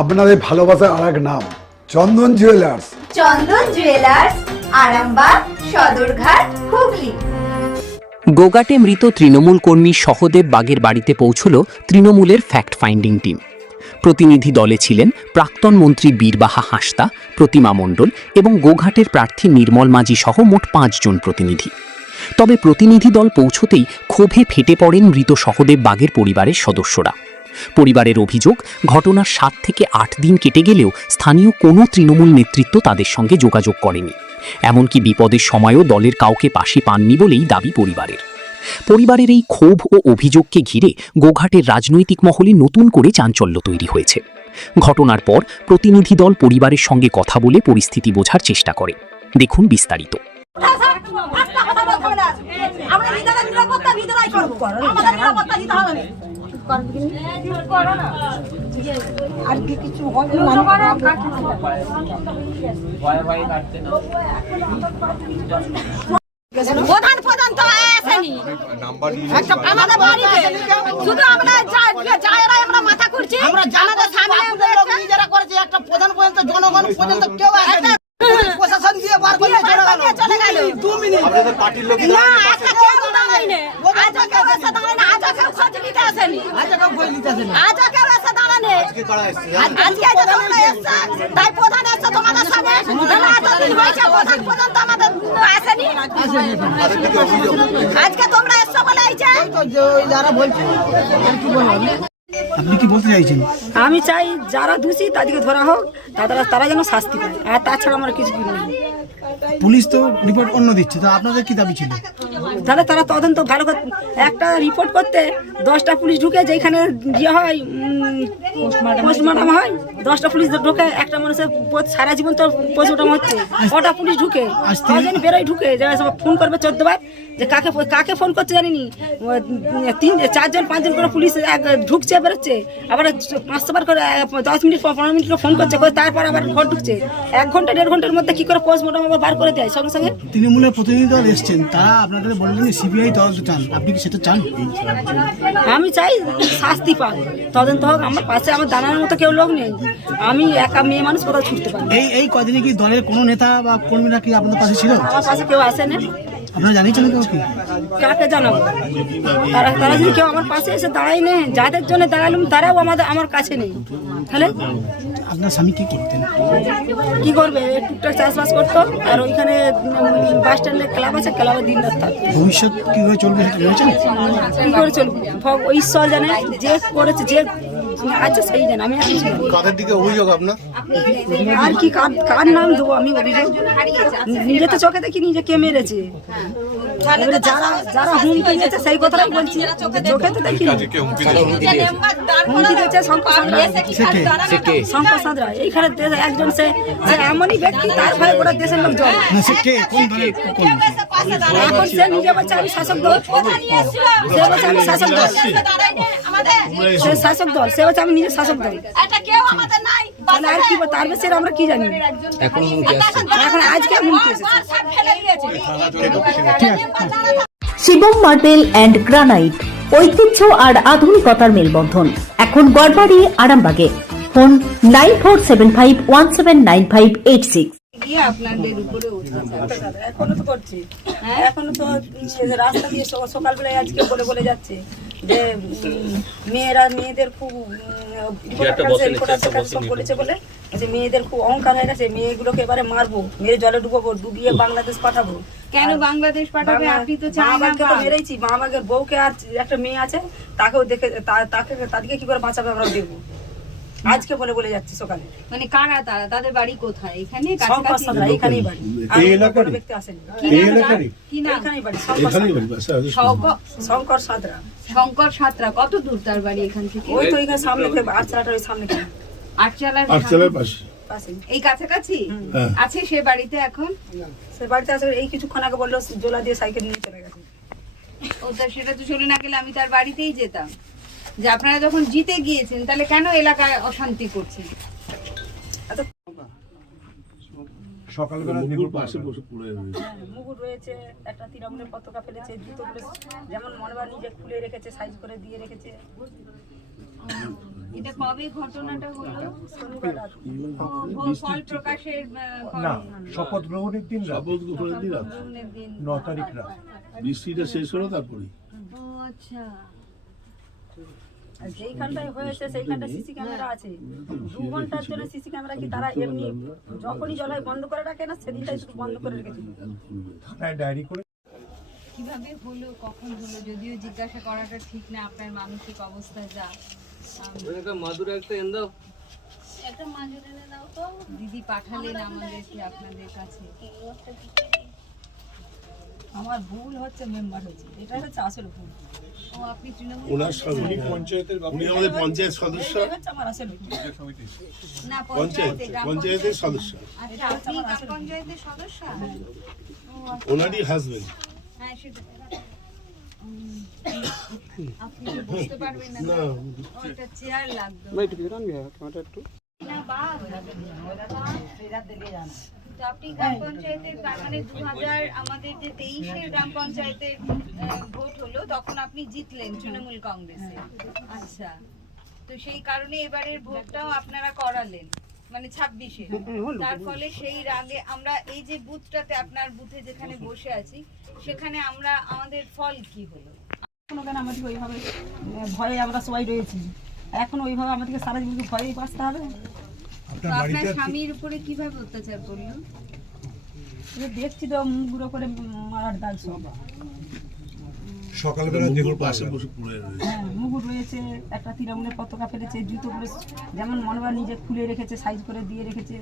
আপনাদের ভালোবাসার আরেক নাম চন্দন জুয়েলার্স। চন্দন জুয়েলার্স, আরামবাগ, সদরঘাট, হুগলি। গোঘাটে মৃত তৃণমূল কর্মী সহদেব বাগের বাড়িতে পৌঁছল তৃণমূলের ফ্যাক্ট ফাইন্ডিং টিম। প্রতিনিধি দলে ছিলেন প্রাক্তন মন্ত্রী বীরবাহা হাঁসদা, প্রতিমা মণ্ডল এবং গোঘাটের প্রার্থী নির্মল মাঝি সহ মোট 5 জন প্রতিনিধি। তবে প্রতিনিধি দল পৌঁছতেই ক্ষোভে ফেটে পড়েন মৃত সহদেব বাগের পরিবারের সদস্যরা। পরিবারের অভিযোগ, ঘটনার 7 থেকে 8 দিন কেটে গেলেও স্থানীয় কোনো তৃণমূল নেতৃত্ব তাদের সঙ্গে যোগাযোগ করেনি। এমনকি বিপদের সময়ও দলের কাউকে পাশে পাননি বলেই দাবি পরিবারের। পরিবারের এই ক্ষোভ ও অভিযোগকে ঘিরে গোঘাটের রাজনৈতিক মহলে নতুন করে চাঞ্চল্য তৈরি হয়েছে। ঘটনার পর প্রতিনিধি দল পরিবারের সঙ্গে কথা বলে পরিস্থিতি বোঝার চেষ্টা করে। দেখুন বিস্তারিত। প্রধান প্রধান তো আসেনি আমাদের বাড়িতে, শুধু আমরা আমরা মাথা করছি, আমাদের সামনে নিজেরা করেছে। একটা প্রধান পর্যন্ত জনগণ পর্যন্ত কেউ আসেনি, প্রশাসন দিয়ে বার করে চলে গেল। 2 মিনিট আপনাদের পার্টির লোক না আজকে কেউ দাঁড়ায়নি, আজকে কেউ এসে দাঁড়ায়নি, আজকে কেউ খোঁজ নিতে আসেনি, আজকে কেউ খোঁজ নিতে আসেনি, আজকে কেউ এসে দাঁড়ায়নি। আজকে কারা এসেছে? আজকে প্রধান এসেছে, তাই প্রধান এসেছে তোমাদের সামনে। তাহলে এতদিন হয়েছে প্রধান পর্যন্ত আমাদের আসেনি। আজকে তোমরা এসছো বলে আইছে যারা বলছে। আপনি কি বলতে চাইছেন? আমি চাই যারা দোষী তাদেরকে ধরা হোক, তারা যেন শাস্তি পায়, আর তাছাড়া আমার কিছু নেই। পুলিশ তো রিপোর্ট অন্য দিচ্ছে, তো আপনাদের কি দাবি ছিল? তাহলে তারা তদন্ত ভালো করে একটা রিপোর্ট করতে 10টা পুলিশ ঢুকে, যেখানে ইয়ে হয় পোস্টমর্টম হয়, 10টা পুলিশ ঢুকে একটা মানুষের সারা জীবন তো পোস্টমর্টম হচ্ছে, 6টা পুলিশ ঢুকে বেরোয় ঢুকে ফোন করবে 14 বার, যে কাকে ফোন করছে জানিনি। 4 জন 5 জন করে পুলিশ ঢুকছে বেরোচ্ছে, আবার 500 বার করে 10 মিনিট 15 মিনিট করে ফোন করছে, তারপর আবার ঘর ঢুকছে। 1 ঘন্টা 1.5 ঘন্টার মধ্যে কি করে পোস্টমর্টম আবার বার করে দেয় সঙ্গে সঙ্গে। তৃণমূলের প্রতিনিধি দল এসছেন, তারা আপনাদের বললেন সিবিআই তদন্ত চান, আপনি কি সেটা চান? আমি চাই শাস্তি পাক, তদন্ত হোক। আমার পাশে আমার দাঁড়ানোর মতো কেউ লোক নেই, আমি একা মেয়ে মানুষ কোথাও ছুটতে পারি। এই কদিনে কি দলের কোনো নেতা বা কর্মীরা কি আপনাদের পাশে ছিল? আমার পাশে কেউ আসে না। আপনারা জানিয়েছেন কাউকে? কাকে জানাবো? তারা যদি কেউ আমার পাশে এসে দাঁড়ায় নেই, যাদের জন্য দাঁড়ালাম তারাও আমার কাছে নেই। তাহলে আপনার স্বামী কি করতেন? কি করবে? টুকটাক চাষবাস করতো, আর ওইখানে বাস স্ট্যান্ডে ক্লাব আছে, ক্লাবে দিন রাত থাকতো। ভবিষ্যৎ কিভাবে চলবে ভেবেছেন? কি করে চলবে ওই ঈশ্বর জানে, যে করেছে যে আচ্ছা সেই জানে। আমি কাদের দিকে অভিযোগ আপনার? আর কি কার নাম দেবো আমি অভিযোগ? নিজে তো চোখে দেখি নিজে কে মেরেছে। যারা হুমকি দিয়েছে সেই কথাটাই বলছি, চোখে তো দেখি হুমকি দিয়েছে শঙ্কর সাঁতরা। এইখানে একজন সে এমনই ব্যক্তি, তার ভয়ে গোটা দেশের লোক জড়। এখন সে নিজে বলছে আমি শাসক দল, সে বলছে আমি শাসক দল, সে শাসক দল, সে বলছে আমি নিজে শাসক দল। তাহলে আর কি তার বেশি আমরা কি জানি? এখন আজকে হুমকি এসেছে। শিবম মার্বেল অ্যান্ড গ্রানাইট, ঐতিহ্য আর আধুনিকতার মেলবন্ধন, এখন গড়বাড়ি, আরামবাগে। ফোন 9475179586। আপনাদের উপরে এখনো তো করছে, এখনো তো রাস্তা দিয়ে সকালবেলায় আজকে বলে যাচ্ছে যে মেয়েদের খুব বলেছে বলে মেয়েদের খুব অহংকার হয়ে গেছে, মেয়েগুলোকে এবারে মারবো, মেরে জলে ডুবিয়ে বাংলাদেশ পাঠাবো। কেন বাংলাদেশ পাঠাবে? আপনি তো মেরেছি, মামাকে বউকে, আর একটা মেয়ে আছে তাকেও দেখে তাদেরকে কি করে বাঁচাবে আমরা দেখবো। আজকে বলে যাচ্ছে সকালে। মানে কারা তারা? তাদের বাড়ি কোথায়? এখানে এখানেই বাড়ি। ব্যক্তি আসেন শঙ্কর সাঁতরা। শঙ্কর সাঁতরা কত দূর তার বাড়ি এখান থেকে? ওই তো এখানে সামনে, আটচালাটার ওই সামনে, আটচালার পাশে, এই কাছাকাছি আছে সে বাড়িতে। এখন সে বাড়িতে আছে, এই কিছুক্ষণ আগে বললো জোলা দিয়ে সাইকেল নিয়ে চলে গেছে। সেটা তো চলে না গেলে আমি তার বাড়িতেই যেতাম। যে আপনারা যখন জিতে গিয়েছেন তাহলে কেন এলাকায় অশান্তি করছেন? সকালবেলা মুগুর রয়েছে, একটা তৃণমূলের পতাকা ফেলেছে, জুতোগুলো যেমন মনে হয় নিজে খুলে রেখেছে, সাইজ করে দিয়ে রেখেছে। এটা কবে ঘটনাটা হলো? ফল প্রকাশের না, শপথ গ্রহণের দিন রাত, শপথ গ্রহণের দিন রাত, গ্রহণের দিন। 9 তারিখ রাত। বৃষ্টিটা শেষ হলো তারপরে। ও আচ্ছা। আর যেইখানটায় হয়েছে সেইখানটা সিসি ক্যামেরা আছে। 2 ঘন্টার জন্য সিসি ক্যামেরা কি তারা এমনি যখনই জল হয় বন্ধ করে রাখে না, সেদিনটাই শুধু বন্ধ করে রেখেছিল। থানায় ডায়েরি করে কিভাবে হলো, কখন হলো, যদিও জিজ্ঞাসা করাটা ঠিক না, আপনার মানসিক অবস্থা যা। একটা মাদুর এনে দাও তো। দিদি পাঠালেন আমাদেরকে আপনাদের কাছে। আমার ভুল হচ্ছে, মেম্বার হচ্ছে, এটা হচ্ছে আসল ভুল। ও আপনি তৃণমূল ওনার সঙ্গে উনি আমাদের পঞ্চায়েত সদস্য, এটা হচ্ছে আমার আসল ভুল। না পঞ্চায়েতের সদস্য, আচ্ছা, আপনি গ্রাম পঞ্চায়েতের সদস্য? ওনারই হাজবেন্ড। হ্যাঁ সেটা আপনি তো বুঝতে পারবেন না। না ওটা চেয়ার লাগবে না বা তো আপনি গ্রাম পঞ্চায়েতের তার মানে 2000 আমাদের যে 23-এর গ্রাম পঞ্চায়েতের ভোট হলো তখন আপনি জিতলেন তৃণমূল কংগ্রেসে। আচ্ছা, তো সেই কারণে এবারের ভোটটাও আপনারা করালেন মানে 26-এ। তার ফলে সেই রাগে আমরা এই যে বুথটাতে আপনার বুথে যেখানে বসে আছি সেখানে আমরা আমাদের ফল কি হলো? এখনো কেন আমাদেরকে ওইভাবে ভয়ে আমরা সবাই রয়েছি, এখন ওইভাবে আমাদেরকে সারা জীবন ভয়েই বাঁচতে হবে। তো আপনার স্বামীর উপরে কিভাবে অত্যাচার করলো? দেখছি তো মুখগুলো করে মারার দাগ সব। সকালবেলা মুগুর পাশে বসে পড়ে রয়েছে। হ্যাঁ, মুকুট রয়েছে, একটা তৃণমূলের পতাকা ফেলেছে, জুতো পরে যেমন মনোবার নিজে খুলে রেখেছে, সাইজ করে দিয়ে রেখেছে।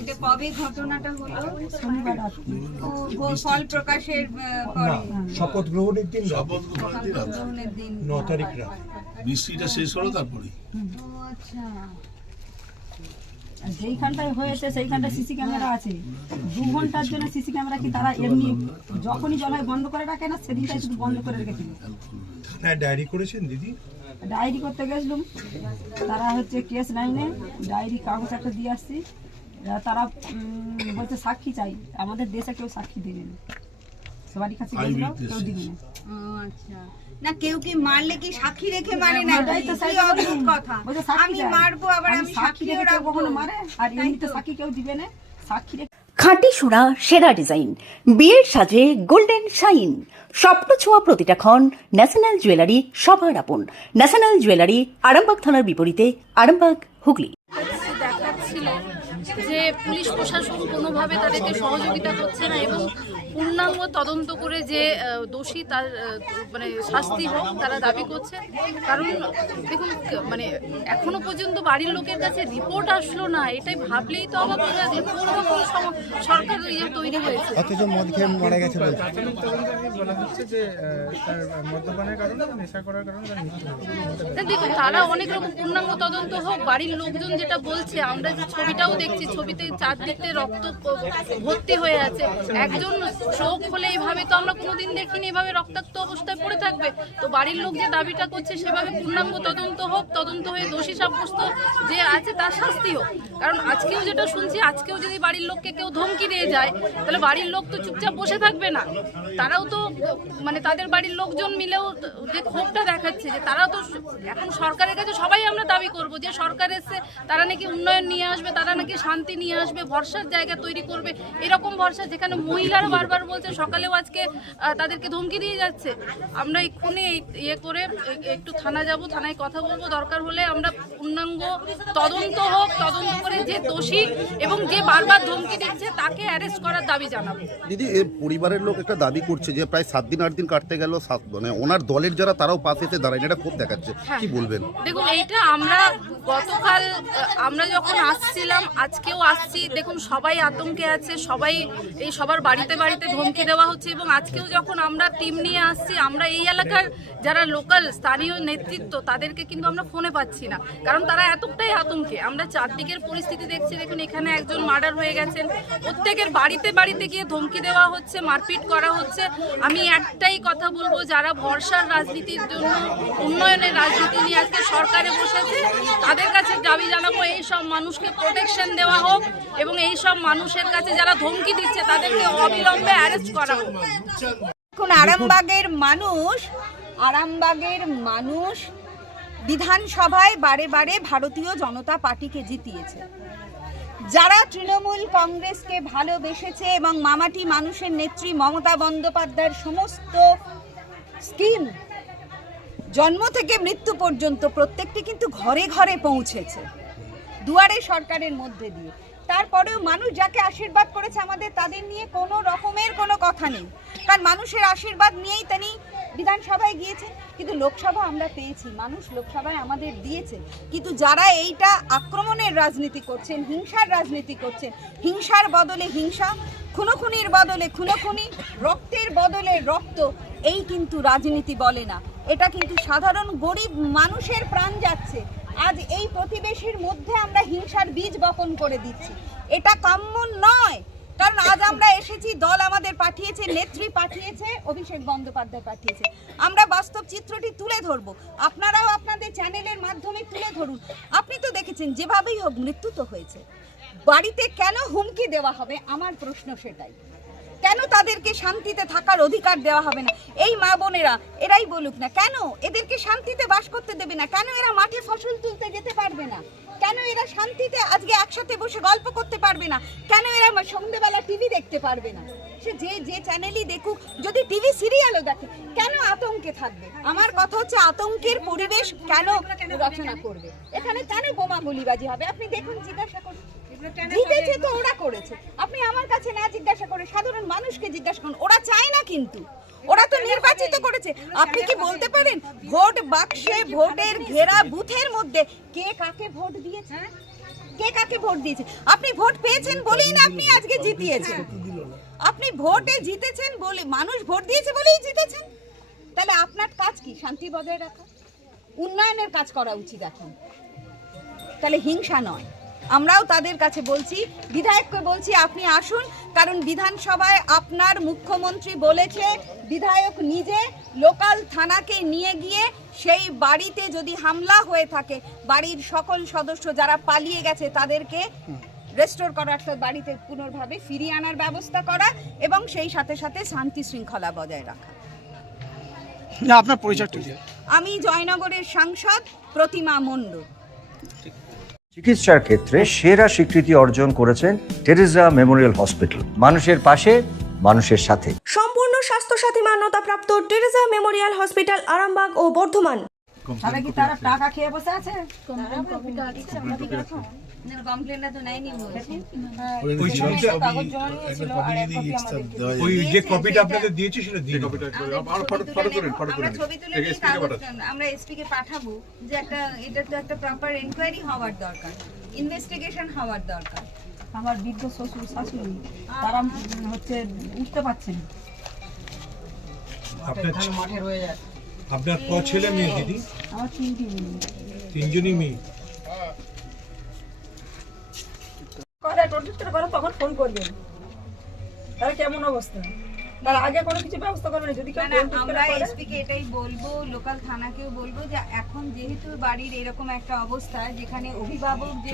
এটা কবে ঘটনাটা হলো? শনিবার রাত। ও ফল প্রকাশের পরে, শপথ গ্রহণের দিন রাত, শপথ গ্রহণের দিন রাত, গ্রহণের দিন। 9 তারিখ রাত। বৃষ্টিটা শেষ হলো তারপরে। ও আচ্ছা। আর যেইখানটায় হয়েছে সেইখানটা সিসি ক্যামেরা আছে। 2 ঘন্টার জন্য সিসি ক্যামেরা কি তারা এমনি যখনই জল হয় বন্ধ করে রাখে না, সেদিনটাই শুধু বন্ধ করে রেখেছিল। থানায় ডায়েরি করেছেন দিদি? ডায়েরি করতে গেছিলাম, তারা হচ্ছে কেস নাইনে ডায়েরি কাগজ একটা দিয়ে আসছি। তারা বলছে সাক্ষী চাই, আমাদের দেশে কেউ সাক্ষী দেবে না, সবারই কাছে গেছিল, কেউ দিবে না। ও আচ্ছা। না কেউ কি মারলে কি সাক্ষী রেখে মারে না? এটাই তো সেই অদ্ভুত কথা। বলছে সাক্ষী আমি চাই। মারবো আবার আমি সাক্ষী সাক্ষীও রেখে কেউ রাখবো। কখনো মারে, আর এমনিতে সাক্ষী কেউ দিবে না, সাক্ষী রেখে। খাঁটি সোনা সেরা ডিজাইন, বিয়ের সাজে গোল্ডেন শাইন, স্বপ্ন ছোঁয়া প্রতিটা ক্ষণ। ন্যাশনাল জুয়েলারি সবার আপন। ন্যাশনাল জুয়েলারি আরামবাগ থানার বিপরীতে, আরামবাগ, হুগলি। দেখাচ্ছিল যে পুলিশ প্রশাসন কোনোভাবে তাদেরকে সহযোগিতা করছে না এবং পূর্ণাঙ্গ তদন্ত করে যে দোষী তার মানে শাস্তি হোক তারা দাবি করছে। কারণ দেখুন মানে এখনো পর্যন্ত বাড়ির লোকের কাছে রিপোর্ট আসলো না, এটাই ভাবলেই তো অবাক হয়ে যায় কোন রকম সরকার ইয়ে তৈরি হয়েছে। অথচ মদ খেয়ে মারা গেছে বলে বলা হচ্ছে যে তার মদ্যপানের কারণে, নেশা করার কারণে তার মৃত্যু হয়েছে। দেখুন তারা অনেক রকম পূর্ণাঙ্গ তদন্ত হোক। বাড়ির লোকজন যেটা বলছে, আমরা যে ছবিটাও দেখছি, ছবিতে চারদিকে রক্ত ভর্তি হয়ে আছে। একজন চোখ হলে এইভাবে তো আমরা কোনোদিন দেখিনি, এভাবে রক্তাক্ত অবস্থায় পড়ে থাকবে। তো বাড়ির লোক যে দাবিটা করছে সেভাবে পূর্ণাঙ্গ তদন্ত হোক, তদন্ত হয়ে দোষী সাব্যস্ত যে আছে তার শাস্তি হোক। কারণ আজকেও যেটা শুনছি, আজকেও যদি বাড়ির লোককে কেউ ধমকি দিয়ে যায় তাহলে বাড়ির লোক তো চুপচাপ বসে থাকবে না, তারাও তো মানে তাদের বাড়ির লোকজন মিলেও যে ক্ষোভটা দেখাচ্ছে যে তারাও তো এখন সরকারের কাছে সবাই আমরা দাবি করব যে সরকার এসে তারা নাকি উন্নয়ন নিয়ে আসবে, তারা নাকি শান্তি নিয়ে আসবে, ভরসার জায়গা তৈরি করবে। এরকম ভরসা যেখানে মহিলারা বারবার বলছে, সকালেও আজকে তাদেরকে ধমকি দিয়ে যাচ্ছে। আমরা এক্ষুনি ইয়ে করে একটু থানা যাব, থানায় কথা বলবো, দরকার হলে আমরা পূর্ণাঙ্গ তদন্ত হোক, তদন্ত করে যে দোষী এবং যে বারবার ধমকি দিচ্ছে তাকে অ্যারেস্ট করার দাবি জানাবো। দিদি পরিবারের লোক একটা দাবি করছে যে প্রায় 7 দিন 8 দিন কাটতে গেল, মানে ওনার দলের যারা তারাও পাশে এসে দাঁড়ায়, এটা খুব দেখাচ্ছে, কি বলবেন? দেখুন এইটা আমরা গতকাল আমরা যখন আসছিলাম, আজকেও আসছি, দেখুন সবাই আতঙ্কে আছে, সবাই এই সবার বাড়িতে বাড়িতে ধমকি দেওয়া হচ্ছে। এবং আজকেও যখন আমরা টিম নিয়ে আসছি, আমরা এই এলাকার যারা লোকাল স্থানীয় নেতৃত্ব তাদেরকে কিন্তু আমরা ফোনে পাচ্ছি না, কারণ তারা এতটাই আতঙ্কে। আমরা চারদিকের পরিস্থিতি দেখছি, দেখুন এখানে একজন মার্ডার হয়ে গেছেন, প্রত্যেকের বাড়িতে বাড়িতে গিয়ে ধমকি দেওয়া হচ্ছে, মারপিট করা হচ্ছে। আমি একটাই কথা বলবো, যারা ভরসার রাজনীতির জন্য, উন্নয়নের রাজনীতি নিয়ে আজকে সরকারে বসেছে, তাদের কাছে দাবি জানাবো এই সব মানুষকে প্রোটেকশন দেওয়া হোক এবং এই সব মানুষের কাছে যারা ধমকি দিচ্ছে তাদেরকে অবিলম্বে অ্যারেস্ট করা হোক। এখন আরামবাগের মানুষ বিধানসভায় বারে বারে ভারতীয় জনতা পার্টিকে জিতিয়েছে। যারা তৃণমূল কংগ্রেসকে ভালোবেসেছে এবং মামাটি মানুষের নেত্রী মমতা বন্দ্যোপাধ্যায়ের সমস্ত স্কিম জন্ম থেকে মৃত্যু পর্যন্ত প্রত্যেকটি কিন্তু ঘরে ঘরে পৌঁছেছে দুয়ারে সরকারের মধ্যে দিয়ে। তারপরেও মানুষ যাকে আশীর্বাদ করেছে আমাদের, তাদের নিয়ে কোনো রকমের কোনো কথা নেই, কারণ মানুষের আশীর্বাদ নিয়েই তিনি বিধানসভায় গিয়েছেন। কিন্তু লোকসভা আমরা পেয়েছি, মানুষ লোকসভায় আমাদের দিয়েছে। কিন্তু যারা এইটা আক্রমণের রাজনীতি করছেন, হিংসার রাজনীতি করছেন, হিংসার বদলে হিংসা, খুনোখুনির বদলে খুনোখুনি, রক্তের বদলে রক্ত, এই কিন্তু রাজনীতি বলে না। এটা কিন্তু সাধারণ গরিব মানুষের প্রাণ যাচ্ছে। আজ এই প্রতিবেশীর মধ্যে আমরা হিংসার বীজ বপন করে দিচ্ছি, এটা কাম্য নয়। কারণ আজ আমরা এসেছি, দল আমাদের পাঠিয়েছে, নেত্রী পাঠিয়েছে, অভিষেক বন্দ্যোপাধ্যায় পাঠিয়েছে। আমরা বাস্তব চিত্রটি তুলে ধরব, আপনারাও আপনাদের চ্যানেলের মাধ্যমে তুলে ধরুন। আপনি তো দেখেছেন যেভাবেই হোক মৃত্যু তো হয়েছে, বাড়িতে কেন হুমকি দেওয়া হবে? আমার প্রশ্ন সেটাই, কেন তাদেরকে শান্তিতে থাকার অধিকার দেওয়া হবে না? এই মা বোনেরা এরাই বলুক না, কেন এদেরকে শান্তিতে বাস করতে দেবে না? কেন এরা মাঠে ফসল তুলতে যেতে পারবে না? কেন এরা শান্তিতে আজকে একসাথে বসে গল্প করতে পারবে না? কেন এরা সন্ধ্যেবেলা টিভি দেখতে পারবে না? সে যে চ্যানেলই দেখুক, যদি টিভি সিরিয়ালও দেখে, কেন আতঙ্কে থাকবে? আমার কথা হচ্ছে, আতঙ্কের পরিবেশ কেন রচনা করবে? এখানে কেন বোমা গুলিবাজি হবে? আপনি দেখুন, জিজ্ঞাসা করুন। জিতেছে তো ওরা করেছে, আপনি আমার কাছে না জিজ্ঞাসা করে সাধারণ মানুষকে জিজ্ঞাসা করুন। ওরা চায় না, কিন্তু ওরা তো নির্বাচিত করেছে। আপনি কি বলতে পারেন ভোট বাক্সে, ভোটের ঘেরা বুথের মধ্যে কে কাকে ভোট দিয়েছে? কে কাকে ভোট দিয়েছে? আপনি ভোট পেয়েছেন বলেই না আপনি আজকে জিতিয়েছেন। আপনি ভোটে জিতেছেন বলে, মানুষ ভোট দিয়েছে বলেই জিতেছেন। তাহলে আপনার কাজ কি? শান্তি বজায় রাখা, উন্নয়নের কাজ করা উচিত এখন। তাহলে হিংসা নয়। আমরাও তাদের কাছে বলছি, বিধায়ককে বলছি, আপনি আসুন, কারণ বিধানসভায় আপনার মুখ্যমন্ত্রী বলেছে বিধায়ক নিজে লোকাল থানাকে নিয়ে গিয়ে সেই বাড়িতে যদি হামলা হয়ে থাকে, বাড়ির সকল সদস্য যারা পালিয়ে গেছে তাদেরকে রেস্টোর করা, অর্থাৎ বাড়িতে পুনর্ভাবে ফিরিয়ে আনার ব্যবস্থা করা এবং সেই সাথে সাথে শান্তি শৃঙ্খলা বজায় রাখা। আপনার পরিচয়টা? আমি জয়নগরের সাংসদ প্রতিমা মণ্ডল। চিকিৎসার ক্ষেত্রে সেরা স্বীকৃতি অর্জন করেছেন টেরেজা মেমোরিয়াল হসপিটাল। মানুষের পাশে, মানুষের সাথে। সম্পূর্ণ স্বাস্থ্যসাথী মান্যতাপ্রাপ্ত টেরেজা মেমোরিয়াল হসপিটাল, আরামবাগ ও বর্ধমান। তারা কি তারা টাকা খেয়ে বসে আছে? কমপ্লেনটা তো নেয়নি বলছি। ওই ছবিটা, ওই যে কপিটা আপনাদের দিয়েছি সেটা দিয়ে আমরা ছবি তুলে নিয়ে আমরা এসপি কে পাঠাবো, যে এটা তো একটা প্রপার এনকোয়ারি হওয়ার দরকার, ইনভেস্টিগেশন হওয়ার দরকার। আমার বৃদ্ধ শ্বশুর শাশুড়ি তারা হচ্ছে উঠতে পারছে না। আপনার ক ছেলে মেয়ে দিদি? আমার তিনজনই মেয়ে। তখন ফোন করবেন, তারা কেমন অবস্থা, তার আগে কোনো কিছু ব্যবস্থা করবে না। যদি আমরা এসপি কে এটাই বলবো, লোকাল থানাকেও বলবো, যে এখন যেহেতু বাড়ির এরকম একটা অবস্থা যেখানে অভিভাবক যে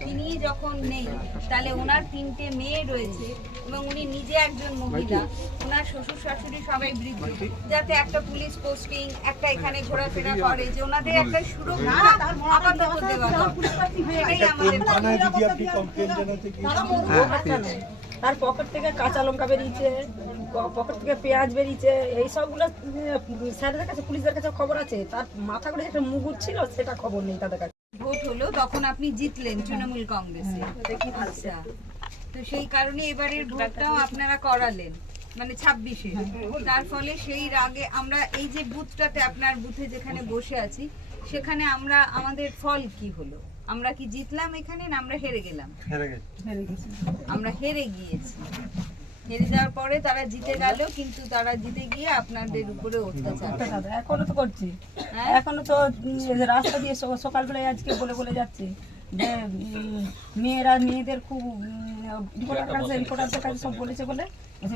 তিনি যখন নেই, তাহলে ওনার 3টে মেয়ে রয়েছে এবং উনি নিজে একজন মহিলা, ওনার শ্বশুর শাশুড়ি সবাই বৃদ্ধ, যাতে একটা পুলিশ পোস্টিং, একটা এখানে ঘোরাফেরা করে, যে ওনাদের একটা সুরক্ষা আপাতত দেওয়া দরকার। এটাই আমাদের। তার পকেট থেকে কাঁচা লঙ্কা বেরিয়েছে, পকেট থেকে পেঁয়াজ বেরিয়েছে, এই সবগুলো স্যারদের কাছে, পুলিশের কাছে খবর আছে। তার মাথা করে একটা মুগুর ছিল, সেটা খবর নেই তাদের কাছে। ভোট হলো তখন আপনি জিতলেন তৃণমূল কংগ্রেসে। আচ্ছা, তো সেই কারণে এবারের ভোটটাও আপনারা করালেন, মানে 26-এ। তার ফলে সেই রাগে আমরা এই যে বুথটাতে, আপনার বুথে যেখানে বসে আছি, সেখানে আমরা, আমাদের ফল কি হলো? আমরা কি জিতলাম এখানে, না আমরা হেরে গেলাম? আমরা হেরে গিয়েছি। হেরে যাওয়ার পরে তারা জিতে গেল, কিন্তু তারা জিতে গিয়ে আপনাদের উপরে অত্যাচার এখনো তো করছে। এখনো তো রাস্তা দিয়ে সকালবেলায় আজকে বলে যাচ্ছে যে মেয়েদের খুব রিপোর্টারদের কাছে সব বলেছে বলে,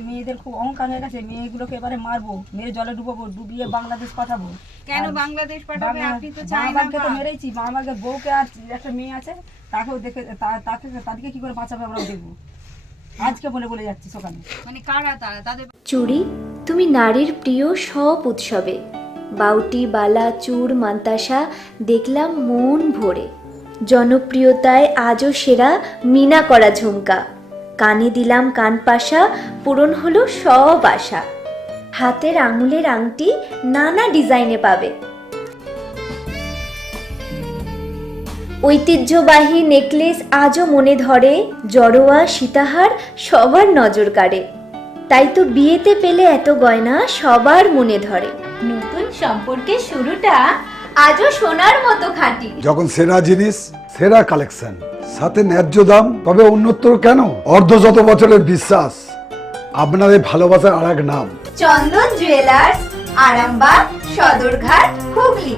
মেয়েদের খুব অহংকার হয়ে গেছে, মেয়েগুলোকে এবারে মারবো, মেরে জলে ডুবাবো, ডুবিয়ে বাংলাদেশ পাঠাবো। কেন বাংলাদেশ পাঠাবে? আপনি তো চাই না। বাবাকে তো মেরেইছি, বাবাকে বউকে, আর একটা মেয়ে আছে তাকেও দেখে, তাদেরকে কি করে বাঁচাবে আমরা দেখবো। আজকে বলে যাচ্ছে সকালে। মানে কারা তারা? তাদের চুরি, তুমি নারীর প্রিয় সব উৎসবে বাউটি, বালা, চূড়, মান্তাসা দেখলাম মন ভরে। জনপ্রিয়তায় আজও সেরা মিনা করা ঝুমকা। কানে দিলাম কানপাশা, পূরণ হলো সব আশা। হাতের আঙুলের আংটি নানা ডিজাইনে পাবে। ঐতিহ্যবাহী নেকলেস আজও মনে ধরে, জড়োয়া, সীতাহার সবার নজর কাড়ে। তাই তো বিয়েতে পেলে এত গয়না সবার মনে ধরে। নতুন সম্পর্কের শুরুটা আজও সোনার মতো খাঁটি। যখন সেরা জিনিস, সেরা কালেকশন, সাথে ন্যায্য দাম, তবে উন্নতর কেন? অর্ধশত বছরের বিশ্বাস, আপনাদের ভালোবাসার আর এক নাম। চন্দন জুয়েলার্স, আরামবাগ, সদরঘাট, হুগলি।